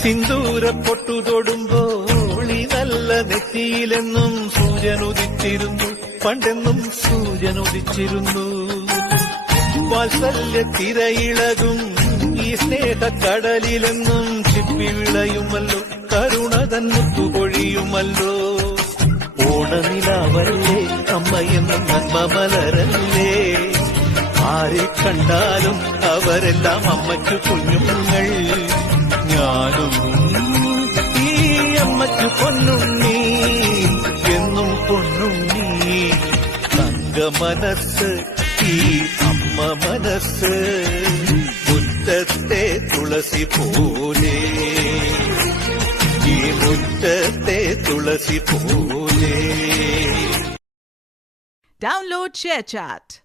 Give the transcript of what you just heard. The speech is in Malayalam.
സിന്ദൂര പൊട്ടു തൊടുമ്പോൾ ഈ നല്ല നെറ്റിയിലെന്നും സൂര്യനുദിച്ചിരുന്നു, പണ്ടെന്നും സൂര്യനുദിച്ചിരുന്നു. വാത്സല്യ തിരയിളകും ഈ സ്നേഹക്കടലിലെന്നും ചിപ്പി വിളയുമല്ലോ, കരുണ തൻ മുത്തുപൊഴിയുമല്ലോ. ഓണനിലാവല്ലേ അമ്മയെന്നും നന്മ മലരല്ലേ, ആരെ കണ്ടാലും അവരെല്ലാം അമ്മയ്ക്ക് കുഞ്ഞുങ്ങൾ. ഞാനും ഈ അമ്മയ്ക്ക് പൊന്നുണ്ണി, എന്നും പൊന്നുണ്ണി. തങ്ക മനസ്സ് ഈ അമ്മ മനസ്സ്, മുറ്റത്തെ തുളസി പോലെ, ഈ മുറ്റത്തെ തുളസി പോലെ. Download ShareChat.